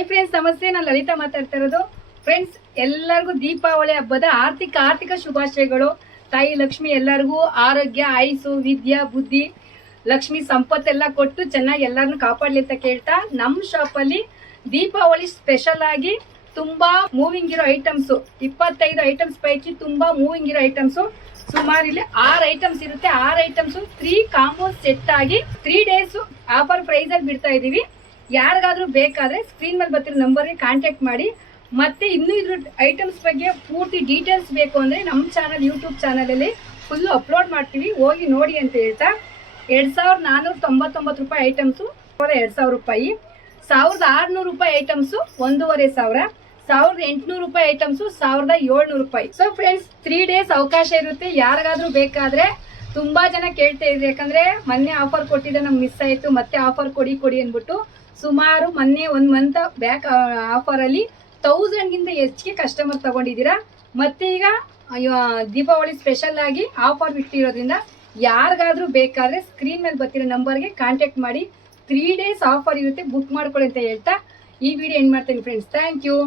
Hi friends, ನಮಸ್ತೆ. ನಾನು ಲಲಿತಾ ಮಾತಾಡ್ತಾ ಇರೋದು. ಫ್ರೆಂಡ್ಸ್, ಎಲ್ಲರಿಗೂ ದೀಪಾವಳಿ ಹಬ್ಬದ ಆರ್ಥಿಕ ಶುಭಾಶಯಗಳು. ತಾಯಿ ಲಕ್ಷ್ಮಿ ಎಲ್ಲರಿಗೂ ಆರೋಗ್ಯ, ಆಯುಸ್ಸು, ವಿದ್ಯಾ, ಬುದ್ಧಿ, ಲಕ್ಷ್ಮಿ ಸಂಪತ್ತೆಲ್ಲ ಕೊಟ್ಟು ಚೆನ್ನಾಗಿ ಎಲ್ಲರನ್ನು ಕಾಪಾಡಲಿ ಅಂತ ಕೇಳ್ತಾ, ನಮ್ಮ ಶಾಪಲ್ಲಿ ದೀಪಾವಳಿ ಸ್ಪೆಷಲ್ ಆಗಿ ತುಂಬಾ ಮೂವಿಂಗ್ ಇರೋ ಐಟಮ್ಸು, 25 ಐಟಮ್ಸ್ ಪೈಕಿ ತುಂಬಾ ಮೂವಿಂಗ್ ಇರೋ ಐಟಮ್ಸು ಸುಮಾರು ಇಲ್ಲಿ 6 ಐಟಮ್ಸ್ ಇರುತ್ತೆ. 6 ಐಟಮ್ಸ್ 3 ಕಾಂಬೋ ಸೆಟ್ ಆಗಿ 3 ಡೇಸ್ ಆಫರ್ ಪ್ರೈಸ್ ಅಲ್ಲಿ ಬಿಡ್ತಾ ಇದೀವಿ. ಯಾರಿಗಾದ್ರೂ ಬೇಕಾದ್ರೆ ಸ್ಕ್ರೀನ್ ಮೇಲೆ ಬರ್ತಿರೋ ನಂಬರ್ಗೆ ಕಾಂಟ್ಯಾಕ್ಟ್ ಮಾಡಿ. ಮತ್ತೆ ಇನ್ನೂ ಇದ್ರ ಐಟಮ್ಸ್ ಬಗ್ಗೆ ಪೂರ್ತಿ ಡೀಟೇಲ್ಸ್ ಬೇಕು ಅಂದ್ರೆ ನಮ್ಮ ಚಾನಲ್, ಯೂಟ್ಯೂಬ್ ಚಾನಲ್ ಅಲ್ಲಿ ಫುಲ್ ಅಪ್ಲೋಡ್ ಮಾಡ್ತೀವಿ, ಹೋಗಿ ನೋಡಿ ಅಂತ ಹೇಳ್ತಾ 2499 ರೂಪಾಯಿ ಐಟಮ್ಸು 2000 ರೂಪಾಯಿ, 1600 ರೂಪಾಯಿ ಐಟಮ್ಸು 1500, 1800 ರೂಪಾಯಿ ಐಟಮ್ಸು 1700 ರೂಪಾಯಿ. ಸೊ ಫ್ರೆಂಡ್ಸ್, 3 ಡೇಸ್ ಅವಕಾಶ ಇರುತ್ತೆ. ಯಾರಿಗಾದ್ರೂ ಬೇಕಾದ್ರೆ ತುಂಬಾ ಜನ ಕೇಳ್ತಾ ಇದ್ರಿ, ಯಾಕಂದ್ರೆ ಮೊನ್ನೆ ಆಫರ್ ಕೊಟ್ಟಿದ್ದೆ, ನಮ್ಗೆ ಮಿಸ್ ಆಯ್ತು, ಮತ್ತೆ ಆಫರ್ ಕೊಡಿ ಅಂದ್ಬಿಟ್ಟು ಸುಮಾರು ಮೊನ್ನೆ 1 ಮಂತ್ ಬ್ಯಾಕ್ ಆಫರ್ ಅಲ್ಲಿ 1000ಗಿಂತ ಹೆಚ್ಚಿಗೆ ಕಸ್ಟಮರ್ ತಗೊಂಡಿದ್ದೀರಾ. ಮತ್ತೆ ಈಗ ದೀಪಾವಳಿ ಸ್ಪೆಷಲ್ ಆಗಿ ಆಫರ್ ಬಿಟ್ಟಿರೋದ್ರಿಂದ ಯಾರಿಗಾದ್ರೂ ಬೇಕಾದ್ರೆ ಸ್ಕ್ರೀನ್ ಮೇಲೆ ಬರ್ತಿರೋ ನಂಬರ್ಗೆ ಕಾಂಟ್ಯಾಕ್ಟ್ ಮಾಡಿ. 3 ಡೇಸ್ ಆಫರ್ ಇರುತ್ತೆ, ಬುಕ್ ಮಾಡ್ಕೊಳ್ಳಿ ಅಂತ ಹೇಳ್ತಾ ಈ ವಿಡಿಯೋ ಎಂಡ್ ಮಾಡ್ತೀನಿ ಫ್ರೆಂಡ್ಸ್. Thank you.